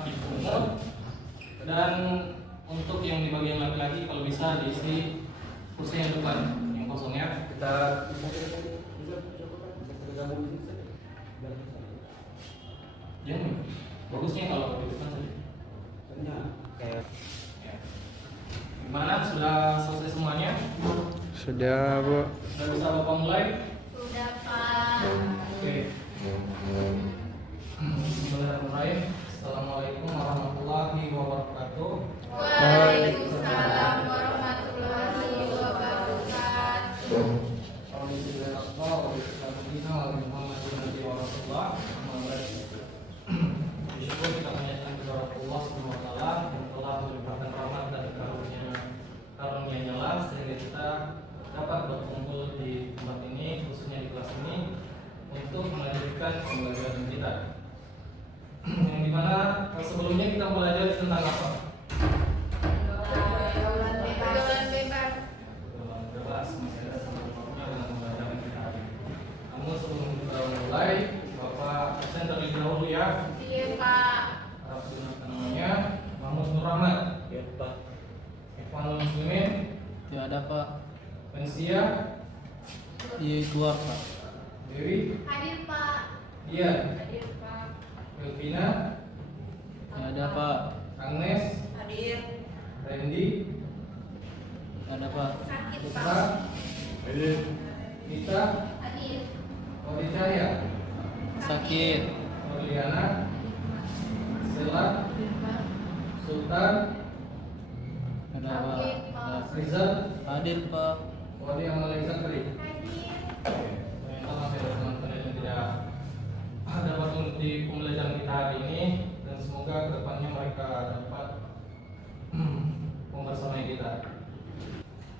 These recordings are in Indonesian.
dipungut, dan untuk yang di bagian laki-laki kalau bisa diisi kursi yang depan yang kosong ya. Kita jangan bagusnya kalau di depan saja. Kayak Gimana, sudah selesai semuanya? Sudah, Bu. Sudah bisa Bapak mulai? Sudah, Pak. Oke. Bismillahirrahmanirrahim. Assalamualaikum warahmatullahi wabarakatuh. Waalaikumsalam warahmatullahi wabarakatuh. Bersyukur kita menyatakan kepada Allah Subhanahu wa taala yang telah melimpahkan rahmat dan karunia-Nya sehingga kita dapat berkumpul di tempat ini, khususnya di kelas ini, untuk melanjutkan pembelajaran kita. Yang dimana sebelumnya kita belajar tentang apa? Pergaulan bebas. Pergaulan bebas, masih ada sama-sama dengan pembelajaran kita hari ini. Namun sebelum kita mulai, Bapak absen terlebih dahulu ya. Iya, Pak. Harap gunakan namanya Mahmud Nur Rahmat. ya Pak. Ikhwanul Muslimin. Tidak ada, Pak. Vensia. Iya, keluar, Pak. Dewi. Hadir, Pak. Dian. Hadir, Pak. Elvina. Tidak ada, Pak. Agnes. Hadir. Randy. Tidak ada, Pak. Sakit, Putra. Pak. Kita. Hadir. Odi Cahya. Sakit. Orliana. Sela. Sultan. Tidak ada, Pak. Sakit, Pak. Rizal. Hadir, Pak. Wadi Amal Zakri. Hadir. Ternyata masih ada teman-teman yang tidak dapat mengikuti pembelajaran kita hari ini, dan semoga kedepannya mereka dapat membersamai kita.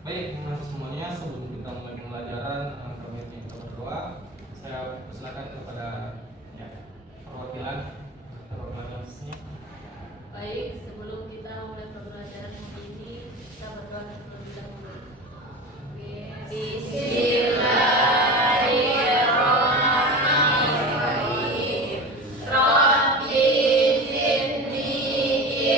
Baik, teman semuanya, sebelum kita mulai pembelajaran, kami minta berdoa. Saya persilakan kepada perwakilan sini. Baik, sebelum kita mulai pembelajaran hari ini, kita berdoa terlebih dahulu. Bismillahirrahmanirrahim. Rabbi zidni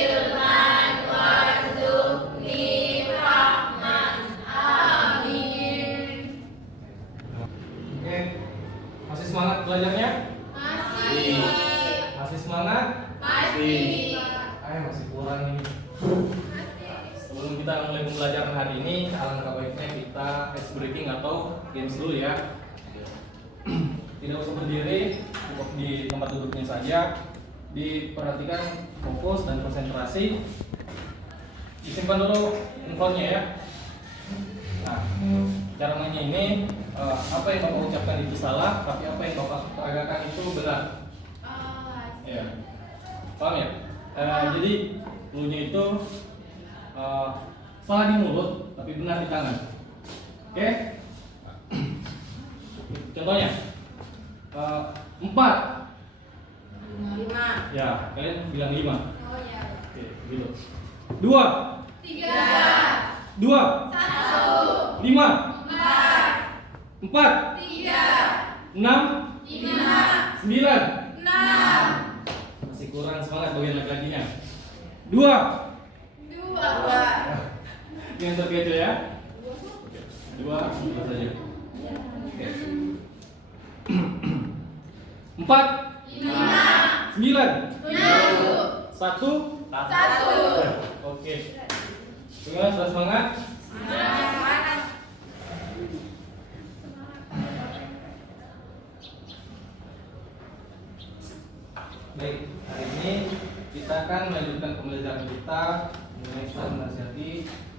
ilman warzuqni fahman. Amin. Oke, masih semangat belajarnya? Masih. Masih semangat? Masih. Masih kurang ini. Sebelum kita mulai pembelajaran hari ini, alangkah baiknya kita ice breaking atau games dulu ya. Tidak usah berdiri, cukup di tempat duduknya saja. Diperhatikan fokus dan konsentrasi. Disimpan dulu infonya ya. Nah, cara mainnya ini apa yang Bapak ucapkan itu salah, tapi apa yang Bapak peragakan itu benar. Ya, paham ya? Jadi cluenya itu salah di mulut tapi benar di tangan. Oke? Contohnya 4. 5. Ya, kalian bilang 5. Oh ya. Oke, gitu. 2. 3. 2. 1. 5. 4. 4. 3. 6. 5. 9. 6. Masih kurang semangat bagian laki-lakinya. 2. 2. Yang terkecoh ya. 2 saja. Oke. 4. 5. 9. 7. 1. 1. Oke. Gimana, sudah semangat? Semangat. Baik, hari ini kita akan melanjutkan pembelajaran kita mengenai Islam nasihati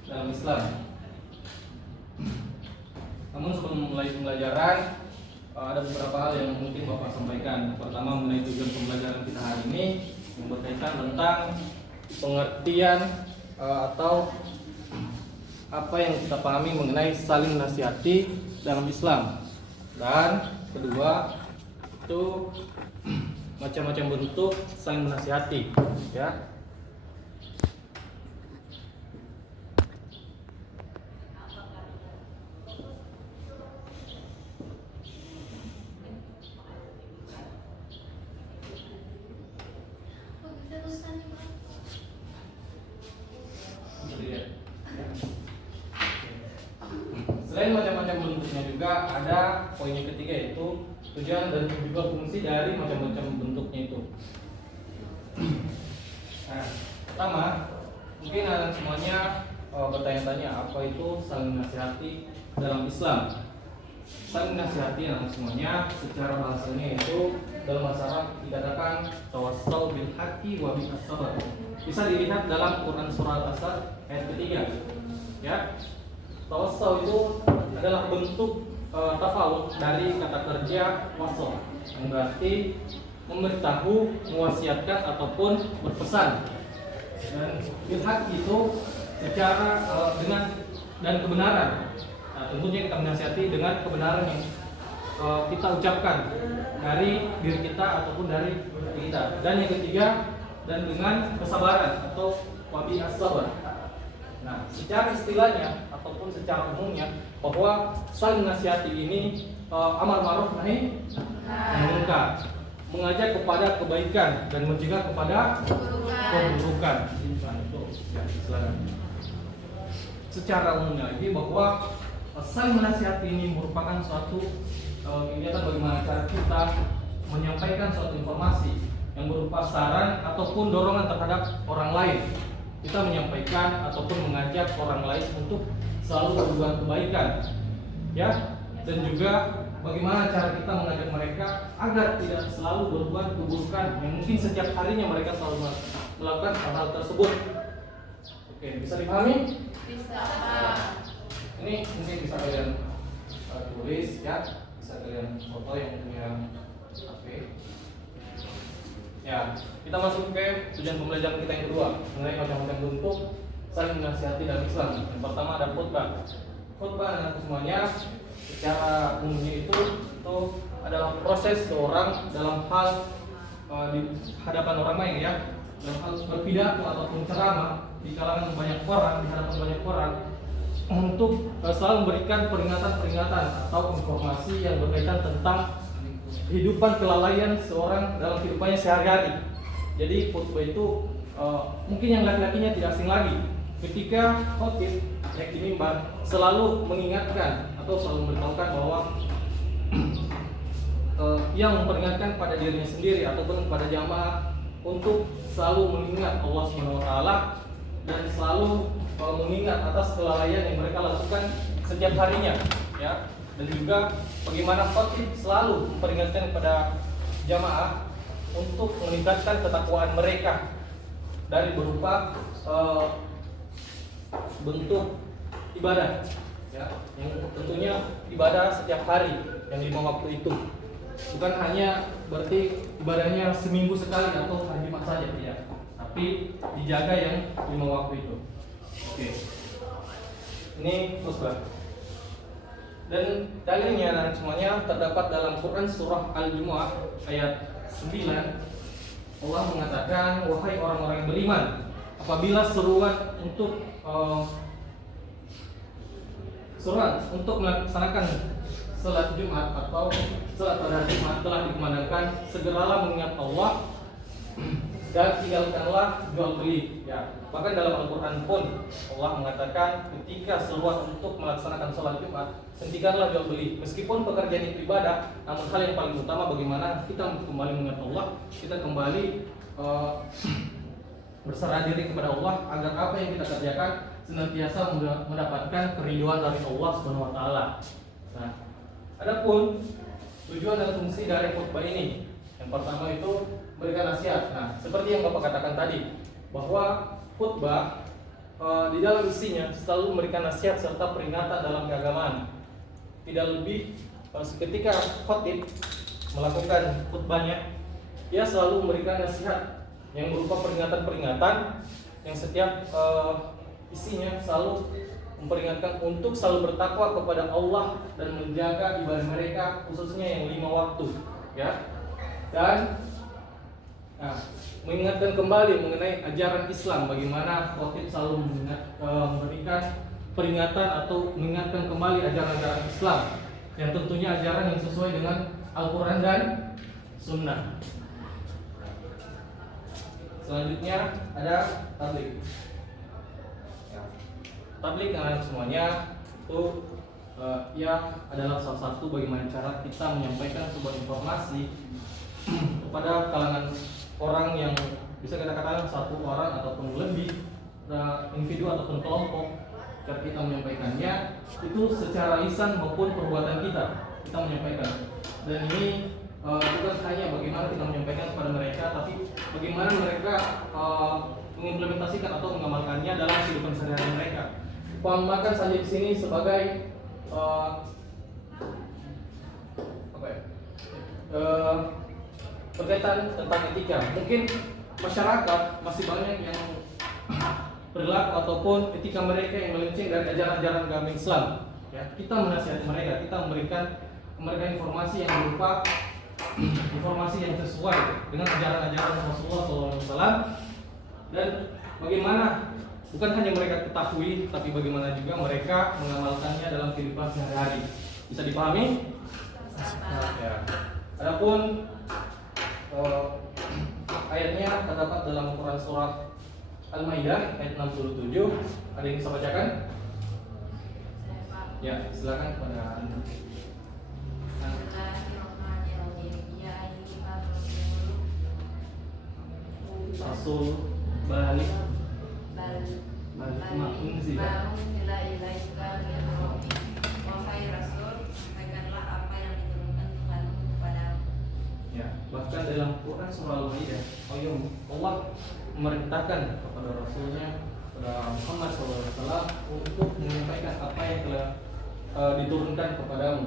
dalam Islam. Namun sebelum memulai pembelajaran, ada beberapa hal yang mungkin Bapak sampaikan. Pertama, mengenai tujuan pembelajaran kita hari ini yang berkaitan tentang pengertian atau apa yang kita pahami mengenai saling nasihati dalam Islam. Dan kedua, itu macam-macam bentuk saling menasihati, ya. Ustaz. Selain macam-macam bentuknya juga ada poin yang ketiga, yaitu tujuan dan juga fungsi dari macam-macam bentuknya itu. Nah, pertama, mungkin anak semuanya bertanya-tanya apa itu saling nasihati dalam Islam. Saling nasihati anak semuanya secara bahasanya itu dalam bahasa Arab dikatakan tawassau bil haqqi wa bis sabr. Bisa dilihat dalam Quran surah Al-Asr ayat ketiga. Ya. Tawassau itu adalah bentuk tafawul dari kata kerja wasal, yang berarti memberitahu, mewasiatkan ataupun berpesan. Dan bil haqqi itu secara dengan dan kebenaran. Nah, tentunya kita menasihati dengan kebenaran yang kita ucapkan dari diri kita ataupun dari kita. Dan yang ketiga, dan dengan kesabaran atau wabi as-sabar. Nah, secara istilahnya ataupun secara umumnya bahwa saling nasihati ini amar ma'ruf nahi munkar, mengajak kepada kebaikan dan mencegah kepada keburukan. Itu ya, istilahnya. Secara umumnya ini bahwa saling menasihati ini merupakan suatu kegiatan bagaimana cara kita menyampaikan suatu informasi yang berupa saran ataupun dorongan terhadap orang lain. Kita menyampaikan ataupun mengajak orang lain untuk selalu berbuat kebaikan, ya, dan juga bagaimana cara kita mengajak mereka agar tidak selalu berbuat keburukan yang mungkin setiap harinya mereka selalu melakukan hal-hal tersebut. Oke, bisa dipahami? Bisa. Ini mungkin bisa kalian tulis, ya, bisa kalian foto yang punya HP. Ya, kita masuk ke tujuan pembelajaran kita yang kedua mengenai macam-macam bentuk saling menasihati dalam Islam. Yang pertama ada khutbah. Khutbah anak semuanya secara umumnya itu adalah proses seorang dalam hal di hadapan orang lain, ya, dalam hal berpidato ataupun ceramah di kalangan banyak orang, di hadapan banyak orang, untuk selalu memberikan peringatan-peringatan atau informasi yang berkaitan tentang kehidupan kelalaian seorang dalam kehidupannya sehari-hari. Jadi khutbah itu mungkin yang laki-lakinya tidak asing lagi. Ketika khotib naik di mimbar selalu mengingatkan atau selalu memberitahukan bahwa yang memperingatkan pada dirinya sendiri ataupun pada jamaah untuk selalu mengingat Allah SWT dan selalu mengingat atas kelalaian yang mereka lakukan setiap harinya, ya. Dan juga bagaimana khotib selalu memperingatkan kepada jamaah untuk meningkatkan ketakwaan mereka dari berupa bentuk ibadah, ya, yang tentunya ibadah setiap hari yang 5 waktu itu bukan hanya berarti ibadahnya seminggu sekali atau hari Jumat saja, ya, tapi dijaga yang 5 waktu itu. Oke, ini khutbah. Dan dalilnya anak semuanya terdapat dalam Quran surah Al-Jumu'ah ayat 9. Allah mengatakan, wahai orang-orang yang beriman, apabila seruan untuk melaksanakan salat Jumat atau salat pada hari Jumat telah dikumandangkan, segeralah mengingat Allah dan tinggalkanlah jual beli, ya. Bahkan dalam Al-Quran pun Allah mengatakan ketika seruan untuk melaksanakan sholat Jumat, hentikanlah jual beli. Meskipun pekerjaan itu ibadah, namun hal yang paling utama bagaimana kita kembali mengingat Allah, kita kembali berserah diri kepada Allah agar apa yang kita kerjakan senantiasa mendapatkan keridhaan dari Allah Subhanahu wa taala. Nah, adapun tujuan dan fungsi dari khutbah ini, yang pertama itu berikan nasihat. Nah, seperti yang Bapak katakan tadi, bahwa khutbah di dalam isinya selalu memberikan nasihat serta peringatan dalam keagamaan. Tidak lebih ketika khotib melakukan khutbahnya, dia selalu memberikan nasihat yang berupa peringatan-peringatan yang setiap isinya selalu memperingatkan untuk selalu bertakwa kepada Allah dan menjaga ibadah mereka, khususnya yang 5 waktu, ya. Dan mengingatkan kembali mengenai ajaran Islam, bagaimana khotib selalu memberikan peringatan atau mengingatkan kembali ajaran-ajaran Islam yang tentunya ajaran yang sesuai dengan Al-Quran dan Sunnah. Selanjutnya ada tablik. Tablik anak semuanya itu ya adalah salah satu bagaimana cara kita menyampaikan sebuah informasi kepada kalangan orang yang bisa kita katakan satu orang ataupun lebih, individu ataupun kelompok. Cara kita menyampaikannya itu secara lisan maupun perbuatan kita menyampaikan. Dan ini bukan hanya bagaimana kita menyampaikan kepada mereka, tapi bagaimana mereka mengimplementasikan atau mengamalkannya dalam kehidupan sehari-hari mereka. Umpamakan saja di sini sebagai berkaitan tentang etika. Mungkin masyarakat masih banyak yang perilaku ataupun etika mereka yang melenceng dari ajaran-ajaran agama Islam. Ya, kita menasihati mereka, kita memberikan mereka informasi yang berupa informasi yang sesuai dengan ajaran-ajaran Rasulullah SAW, dan bagaimana bukan hanya mereka ketahui, tapi bagaimana juga mereka mengamalkannya dalam kehidupan sehari-hari. Bisa dipahami? Ya. Adapun ayatnya terdapat dalam Quran surat Al-Maidah ayat 67. Ada yang bisa bacakan? Ya, silakan kepada Anda. Rasul balik Wahai Rasul, sampaikanlah apa yang diturunkan Tuhanmu kepadamu. Ya, bahkan dalam Quran surah Al-Maidah, Allah memerintahkan kepada Rasulnya, kepada Muhammad SAW untuk menyampaikan apa yang telah diturunkan kepadamu,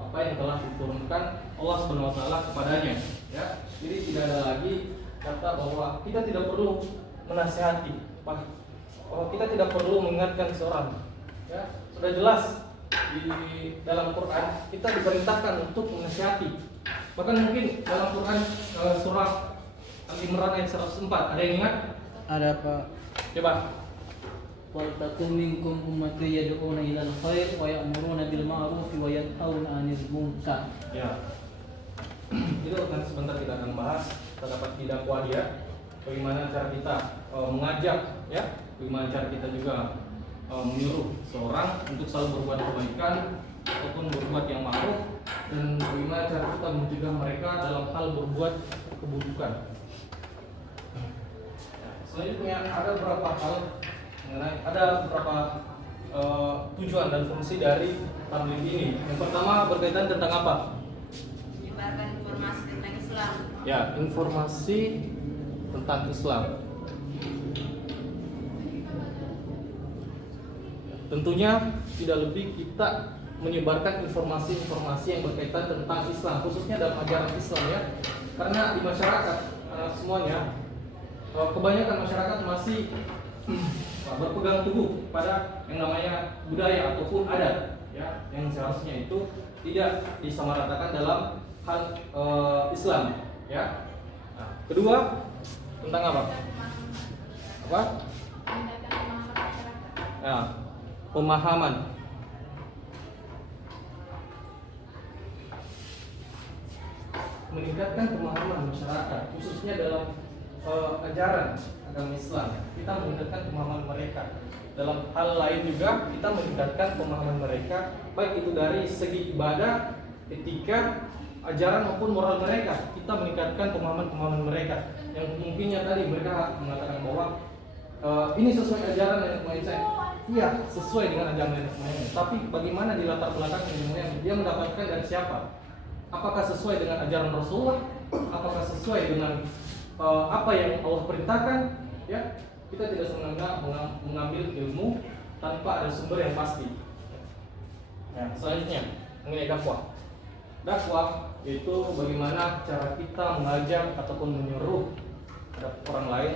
apa yang telah diturunkan Allah Subhanahu Wa Taala kepadanya. Ya, jadi tidak ada lagi kata bahwa kita tidak perlu menasihati, bahwa kita tidak perlu mengingatkan seorang. Ya, sudah jelas di dalam Quran kita diperintahkan untuk menasihati. Bahkan mungkin dalam Quran surah Al-Imran ayat 104, ada yang ingat? Ada Pak. Coba. Wal takum minkum ummatun yad'una ilal khair wa ya'muruna bil ma'ruf wa yanhauna 'anil munkar. Ya. Itu nanti sebentar kita akan bahas terdapat di dakwah dia, bagaimana cara kita mengajak, ya, bagaimana cara kita juga menyuruh seorang untuk selalu berbuat kebaikan ataupun berbuat yang ma'ruf, dan bagaimana cara kita mencegah mereka dalam hal berbuat keburukan. Selanjutnya ada beberapa hal mengenai, ada beberapa tujuan dan fungsi dari tabligh ini. Yang pertama berkaitan tentang apa? Menyebarkan informasi tentang Islam. Ya, informasi tentang Islam. Tentunya tidak lebih kita menyebarkan informasi-informasi yang berkaitan tentang Islam, khususnya dalam ajaran Islam, ya. Karena di masyarakat semuanya, kebanyakan masyarakat masih berpegang teguh pada yang namanya budaya ataupun adat, ya, yang seharusnya itu tidak disamaratakan dalam hal Islam, ya. Nah, kedua tentang apa? Apa? Ya, pemahaman. Meningkatkan pemahaman masyarakat, khususnya dalam ajaran agama Islam. Kita meningkatkan pemahaman mereka. Dalam hal lain juga kita meningkatkan pemahaman mereka, baik itu dari segi ibadah, etika, ajaran maupun moral mereka. Kita meningkatkan pemahaman mereka. Yang mungkinnya tadi mereka mengatakan bahwa ini sesuai ajaran nenek moyang saya. Iya, sesuai dengan ajaran nenek moyang. Tapi bagaimana di latar belakang nenek moyang? Dia mendapatkan dari siapa? Apakah sesuai dengan ajaran Rasulullah? Apakah sesuai dengan apa yang Allah perintahkan? Ya, kita tidak semena mengambil ilmu tanpa ada sumber yang pasti. Nah, selanjutnya mengenai dakwah. Dakwah itu bagaimana cara kita mengajak ataupun menyuruh terhadap orang lain,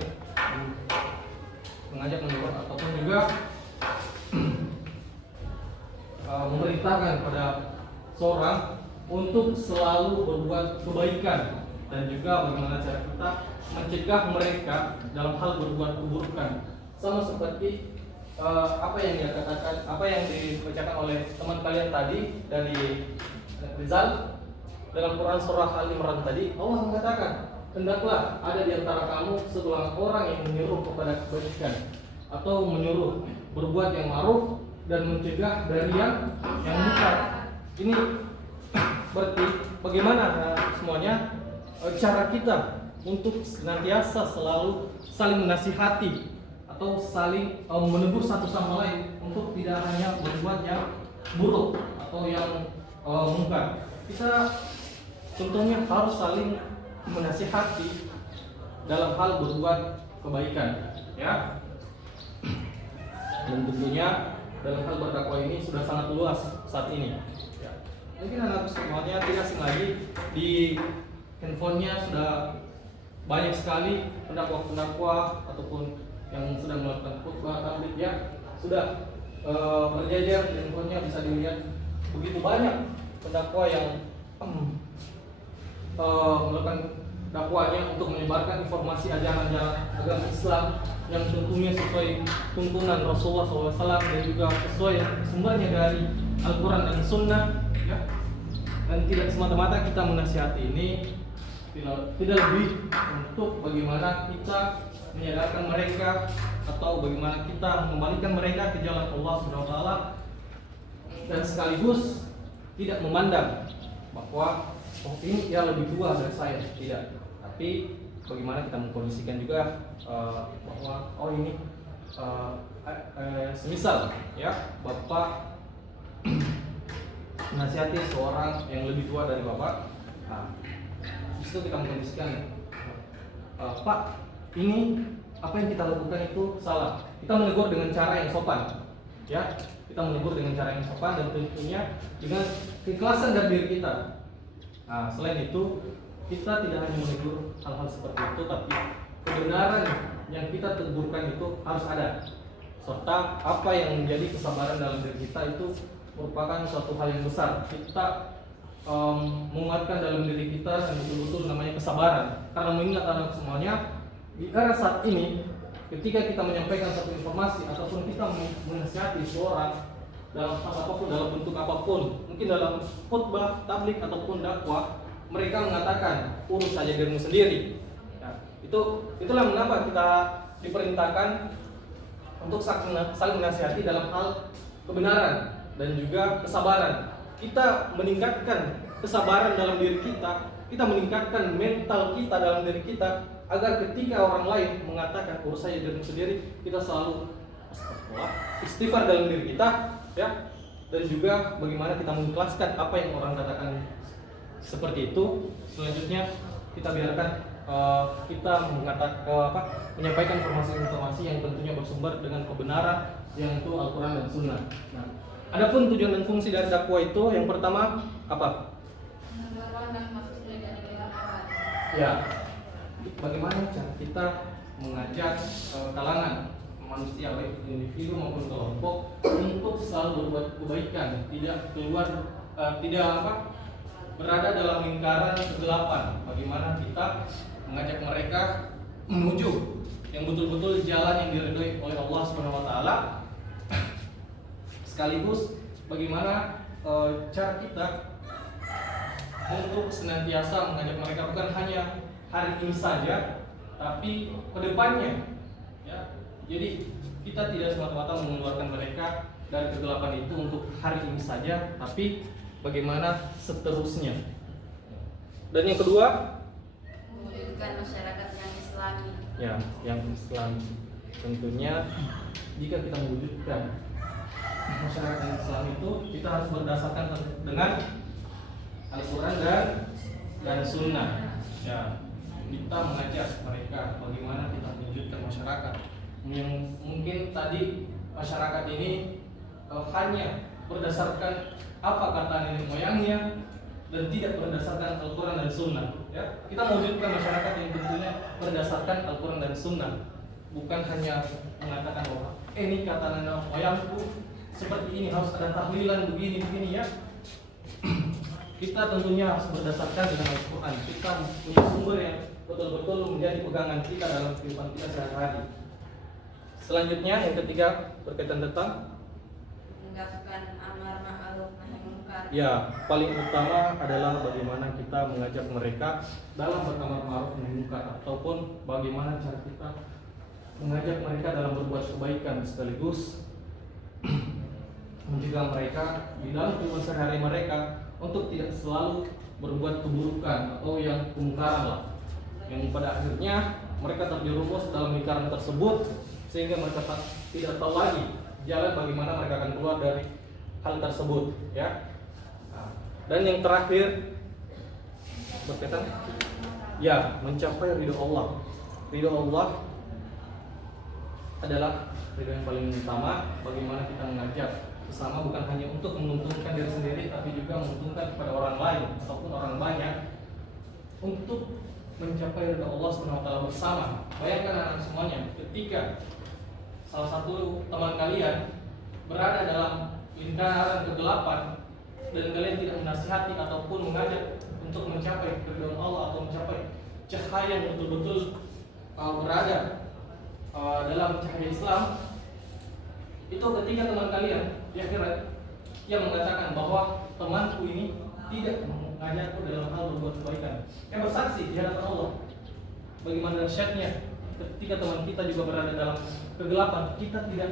mengajak menyuruh ataupun juga memerintahkan pada seorang untuk selalu berbuat kebaikan, dan juga bagaimana cara kita mencegah mereka dalam hal berbuat keburukan. Sama seperti apa yang dia katakan, apa yang dibacakan oleh teman kalian tadi dari Rizal dalam Quran surah Al-Imran tadi. Allah mengatakan, hendaklah ada di antara kamu seorang orang yang menyuruh kepada kebaikan atau menyuruh berbuat yang ma'ruf dan mencegah dari yang munkar. Ini berarti bagaimana semuanya cara kita untuk senantiasa selalu saling menasihati atau saling menegur satu sama lain untuk tidak hanya berbuat yang buruk atau yang munkar. Kita contohnya harus saling menasihati dalam hal berbuat kebaikan, ya. Dan tentunya dalam hal berdakwah ini sudah sangat luas saat ini. Ya. Mungkin anak semuanya tidak asing lagi di handphonenya sudah banyak sekali pendakwa-pendakwa ataupun yang sedang melakukan khutbah tabligh, ya, sudah berjajar di handphonenya, bisa dilihat begitu banyak pendakwa yang melakukan dakwanya untuk menyebarkan informasi ajaran-ajaran agama Islam yang tentunya sesuai tuntunan Rasulullah SAW dan juga sesuai sumbernya dari Al-Quran dan Sunnah, ya. Dan tidak semata-mata kita menasihati ini tidak lebih untuk bagaimana kita menyadarkan mereka atau bagaimana kita mengembalikan mereka ke jalan Allah SWT, dan sekaligus tidak memandang bahwa ini dia lebih tua dari saya, tidak. Tapi bagaimana kita mengkondisikan juga bahwa ini semisal, ya, Bapak menasihati seorang yang lebih tua dari Bapak, disitu kita mengkondisikan, Pak, ini apa yang kita lakukan itu salah. Kita menegur dengan cara yang sopan, ya. Kita menegur dengan cara yang sopan dan tentunya dengan keikhlasan dari diri kita. Selain itu, kita tidak hanya menegur hal-hal seperti itu, tapi kebenaran yang kita tegurkan itu harus ada, serta apa yang menjadi kesabaran dalam diri kita itu merupakan suatu hal yang besar. Kita menguatkan dalam diri kita yang betul-betul namanya kesabaran. Karena mengingat anak semuanya, di era saat ini, ketika kita menyampaikan satu informasi ataupun kita menasihati seorang dalam hal apapun, dalam bentuk apapun, mungkin dalam khutbah, tabligh ataupun dakwah, mereka mengatakan urus saja dirimu sendiri. Ya, itulah mengapa kita diperintahkan untuk saling menasihati dalam hal kebenaran dan juga kesabaran. Kita meningkatkan kesabaran dalam diri kita, kita meningkatkan mental kita dalam diri kita, agar ketika orang lain mengatakan urus saja dirimu sendiri, kita selalu istighfar dalam diri kita, ya. Dan juga bagaimana kita mengikhlaskan apa yang orang katakan seperti itu. Selanjutnya kita biarkan kita menyampaikan informasi-informasi yang tentunya bersumber dengan kebenaran, yang itu Al-Quran dan Sunnah. Nah, adapun tujuan dan fungsi dari dakwah itu, yang pertama apa? Ya, bagaimana cara kita mengajak kalangan manusia, baik individu maupun kelompok, untuk selalu berbuat kebaikan, tidak keluar, berada dalam lingkaran kegelapan. Bagaimana kita mengajak mereka menuju yang betul-betul jalan yang diridhoi oleh Allah Subhanahu wa taala. Sekaligus bagaimana cara kita untuk senantiasa mengajak mereka bukan hanya hari ini saja, tapi ke depannya, ya. Jadi kita tidak semata-mata mengeluarkan mereka dari kegelapan itu untuk hari ini saja, tapi bagaimana seterusnya. Dan yang kedua, mewujudkan masyarakat yang Islami. Ya, yang Islam. Tentunya jika kita mewujudkan masyarakat yang Islam itu, kita harus berdasarkan dengan Al-Quran dan Sunnah. Ya, kita mengajak mereka bagaimana kita mewujudkan masyarakat yang mungkin tadi masyarakat ini hanya berdasarkan apa kata nenek moyangnya dan tidak berdasarkan Al-Quran dan Sunnah, ya. Kita mewujudkan masyarakat yang tentunya berdasarkan Al-Quran dan Sunnah, bukan hanya mengatakan bahwa ini kata nenek moyangku seperti ini, harus ada tahlilan begini ya. Kita tentunya harus berdasarkan dengan Al-Quran. Kita punya sumber yang betul-betul menjadi pegangan kita dalam kehidupan kita sehari-hari. Selanjutnya yang ketiga berkaitan tentang menegakkan amar ma'ruf nahi munkar. Ya, paling utama adalah bagaimana kita mengajak mereka dalam beramar ma'ruf nahi munkar, ataupun bagaimana cara kita mengajak mereka dalam berbuat kebaikan, sekaligus mencegah mereka di dalam kehidupan sehari-hari mereka untuk tidak selalu berbuat keburukan atau yang kemungkaran lah, yang pada akhirnya mereka terjerumus dalam lingkaran tersebut sehingga mereka tidak tahu lagi jalan bagaimana mereka akan keluar dari hal tersebut, ya. Dan yang terakhir berkaitan ya mencapai ridho Allah. Ridho Allah adalah ridho yang paling utama. Bagaimana kita mengajak sesama bukan hanya untuk menguntungkan diri sendiri, tapi juga menguntungkan kepada orang lain ataupun orang banyak untuk mencapai ridho Allah SWT bersama. Bayangkan anak semuanya, ketika salah satu teman kalian berada dalam lingkaran kegelapan dan kalian tidak menasihati ataupun mengajak untuk mencapai keridhaan Allah atau mencapai cahaya yang betul-betul berada dalam cahaya Islam, itu ketika teman kalian di akhirat yang mengatakan bahwa temanku ini tidak mengajakku dalam hal berbuat kebaikan, yang bersaksi di hadapan Allah. Bagaimana dahsyatnya ketika teman kita juga berada dalam kegelapan, kita tidak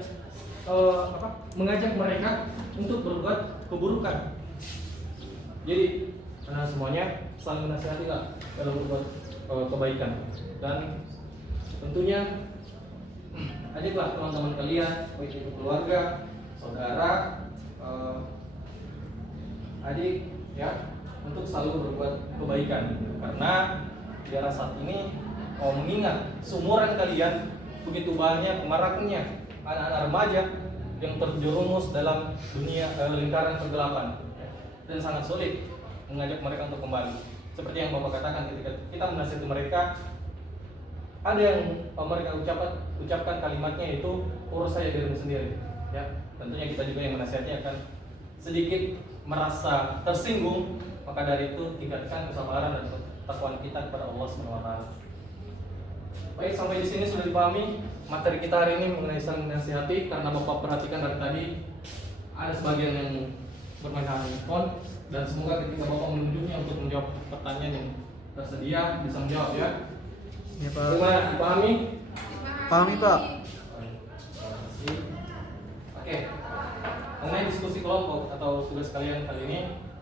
mengajak mereka untuk berbuat keburukan. Jadi semuanya saling menasihati dalam berbuat kebaikan, dan tentunya ajaklah teman-teman kalian, baik itu keluarga, saudara, adik, ya, untuk selalu berbuat kebaikan. Karena di era saat ini, mengingat seumuran kalian begitu banyak maraknya anak-anak remaja yang terjerumus dalam dunia lingkaran kegelapan, dan sangat sulit mengajak mereka untuk kembali. Seperti yang Bapak katakan, ketika kita menasihati mereka, ada yang mereka ucapkan kalimatnya itu urus saja dirimu sendiri, ya. Tentunya kita juga yang menasihati akan sedikit merasa tersinggung, maka dari itu tingkatkan kesabaran dan ketakwaan kita kepada Allah SWT. Baik, sampai di sini sudah dipahami materi kita hari ini mengenai saling menasihati. Karena Bapak perhatikan dari tadi ada sebagian yang bermain handphone, dan semoga ketika Bapak menunjuknya untuk menjawab pertanyaan yang tersedia bisa menjawab, ya. Ya Pak. Gimana, dipahami? Pahami Pak. Oke. Mengenai diskusi kelompok atau tugas kalian kali ini,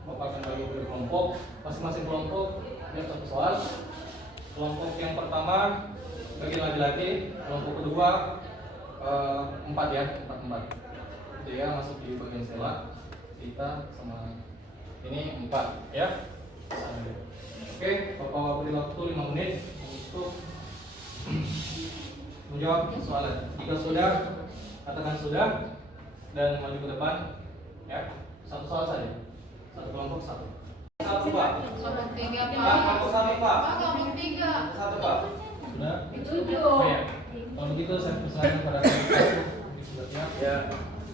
Bapak akan bagi ke kelompok. Masing-masing kelompok ada satu soal. Kelompok yang pertama bagi laki-laki, kelompok kedua 4 ya, 4. Itu ya, masuk di bagian sela. Kita sama ini 4 ya. Oke, Bapak beri waktu 5 menit untuk menjawab soalan. Jika sudah, katakan sudah dan maju ke depan, ya. Satu soal saja, satu kelompok satu. Satu Pak. Kelompok 3 Pak, Pak. kelompok satu Pak. Kelompok 3. Satu Pak. Sudah. Tujuh. Oh, ya. Kalau begitu saya persilakan pada ya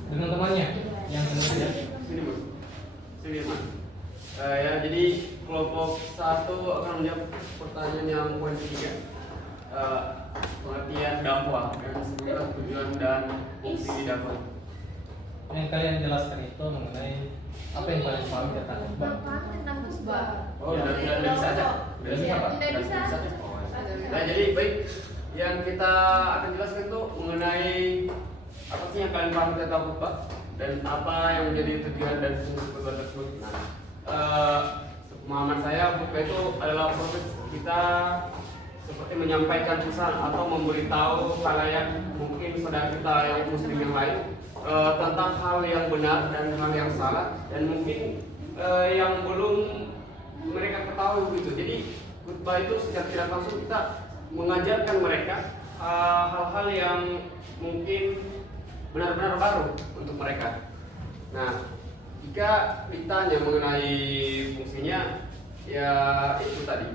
dengan temannya yang kemudian Sini Mas. Sini Mas. Ya, jadi kelompok 1 akan menjawab pertanyaan yang poin 3. Pengertian dakwah dan sebuah tujuan dan fungsi dakwah. yang kalian jelaskan itu mengenai apa yang kalian pahami tentang khutbah. Oh, tidak bisa aja. Tidak bisa, Pak. Tidak bisa. Nah, jadi baik, yang kita akan jelaskan itu mengenai apa sih yang kalian pahami tentang khutbah dan apa yang menjadi tujuan dan fungsi khutbah tersebut. Nah, pemahaman saya khutbah itu adalah proses kita seperti menyampaikan pesan atau memberitahu khalayak, mungkin saudara kita yang muslim yang lain, tentang hal yang benar dan hal yang salah, dan mungkin yang belum mereka ketahui gitu. Jadi khutbah itu secara tidak langsung kita mengajarkan mereka hal-hal yang mungkin benar-benar baru untuk mereka. Nah, jika ditanya mengenai fungsinya, ya itu tadi,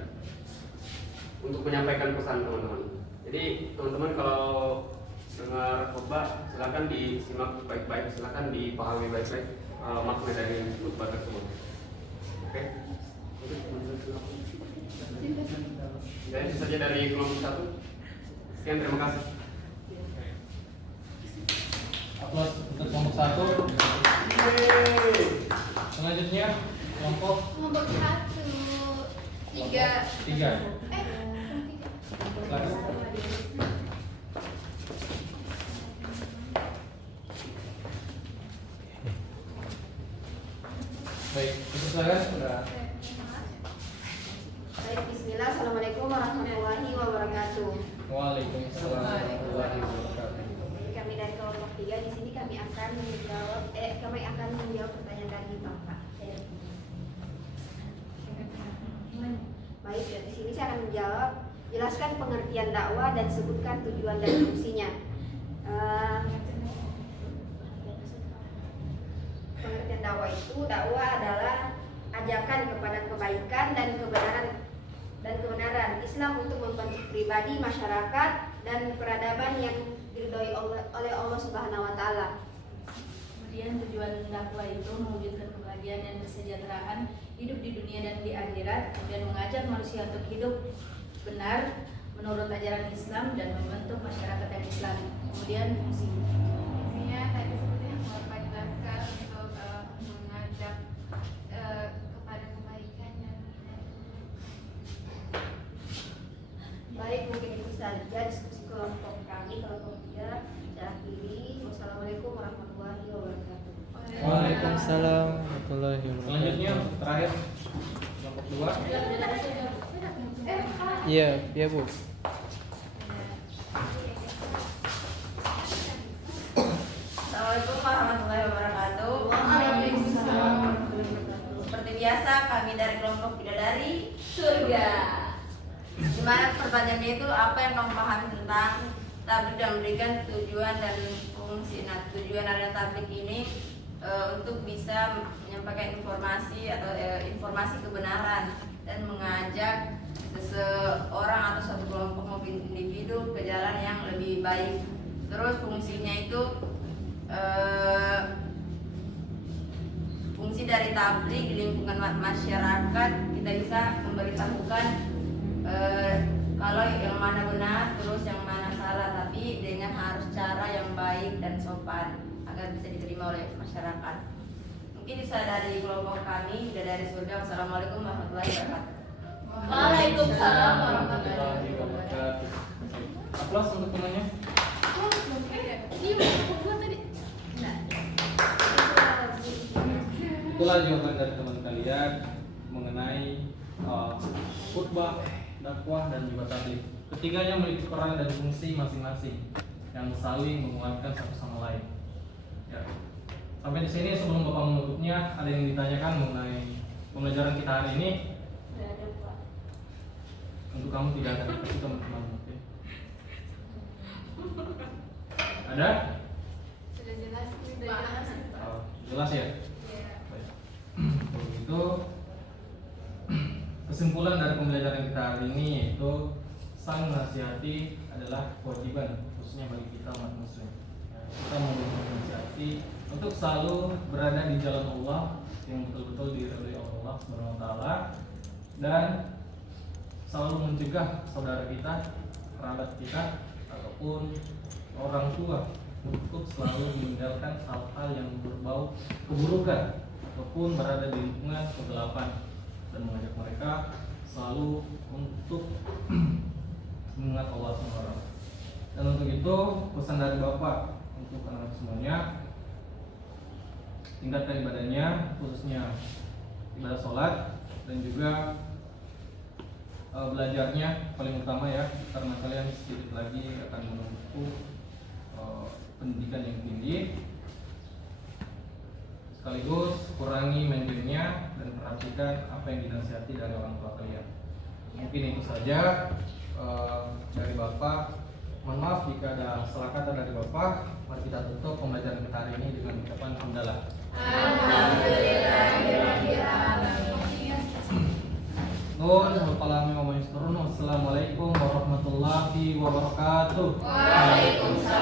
untuk menyampaikan pesan teman-teman. Jadi teman-teman kalau dengar khutbah silakan disimak baik-baik, silakan dipahami baik-baik makna dari khutbah tersebut. Oke. Dan itu saja dari kelompok 1. Sekian, terima kasih. Aplaus untuk kelompok 1. Selanjutnya kelompok Kelompok 1 3. 3. Silakan. Silakan sudah. Baik, bismillah. Assalamualaikum warahmatullahi wabarakatuh. Waalaikumsalam warahmatullahi wabarakatuh. Jadi kami dari kelompok 3 di sini kami akan menjawab pertanyaan dari Bapak. Baik, di sini saya akan menjawab. Jelaskan pengertian dakwah dan sebutkan tujuan dan fungsinya. Pengertian dakwah adalah ajakan kepada kebaikan dan kebenaran Islam untuk membentuk pribadi, masyarakat dan peradaban yang diridhoi oleh Allah Subhanahu wa taala. Kemudian tujuan dakwah itu mewujudkan kebahagiaan dan kesejahteraan hidup di dunia dan di akhirat, kemudian mengajak manusia untuk hidup benar menurut ajaran Islam dan membentuk masyarakat yang Islam. Kemudian Fungsinya tadi seperti yang Bapak jelaskan untuk mengajak kepada kebaikan dan Baik, mungkin itu saja diskusi kelompok kami, kelompok 3. Saya akhiri. Wassalamualaikum warahmatullahi wabarakatuh. Waalaikumsalam warahmatullahi Selanjutnya wabarakatuh. terakhir kelompok 2. Iya Bu. Assalamualaikum warahmatullahi wabarakatuh. Seperti biasa kami dari kelompok bidadari surga. Gimana pertanyaannya itu apa yang kamu pahami tentang tablik dan memberikan tujuan dan fungsi. Nah, tujuan dari tablik ini untuk bisa menyampaikan informasi atau informasi kebenaran dan mengajak seseorang atau suatu kelompok maupun individu ke jalan yang lebih baik. Terus fungsinya itu fungsi dari tabligh di lingkungan masyarakat, kita bisa memberitahukan kalau yang mana benar terus yang mana salah, tapi dengan harus cara yang baik dan sopan agar bisa diterima oleh masyarakat. Mungkin bisa dari kelompok kami dari surga. Wassalamualaikum warahmatullahi wabarakatuh. Waalaikumsalam warahmatullahi wabarakatuh. Aplaus untuk temannya. Itulah jawaban dari teman kalian mengenai khutbah, dakwah dan juga tabligh. Ketiganya memiliki peran dan fungsi masing-masing yang saling menguatkan satu sama lain. Ya. Sampai di sini sebelum Bapak menutupnya, ada yang ditanyakan mengenai pembelajaran kita hari ini. Untuk kamu tidak ada, tapi teman-teman. Oke. Ada? sudah jelas. Oh, jelas ya? Iya. Baik. Kalau begitu, kesimpulan dari pembelajaran kita hari ini yaitu saling menasihati adalah kewajiban khususnya bagi kita umat muslim. Ya, kita menasihati untuk selalu berada di jalan Allah yang betul-betul diridhoi Allah Subhanahu wa taala dan selalu mencegah saudara kita, kerabat kita ataupun orang tua untuk selalu meninggalkan hal-hal yang berbau keburukan ataupun berada di lingkungan kegelapan dan mengajak mereka selalu untuk mengingat Allah SWT. Dan untuk itu pesan dari Bapak untuk anak-anak semuanya, tingkatkan ibadahnya, khususnya ibadah sholat dan juga belajarnya paling utama ya, karena kalian sedikit lagi akan menempuh pendidikan yang tinggi. Sekaligus kurangi main game-nya dan perhatikan apa yang dinasihati dari orang tua kalian. Mungkin itu saja dari Bapak. Mohon maaf jika ada salah kata dari Bapak. Mari kita tutup pembelajaran kita hari ini dengan ucapan hamdalah. Nun, Assalamualaikum warahmatullahi wabarakatuh. Waalaikumsalam.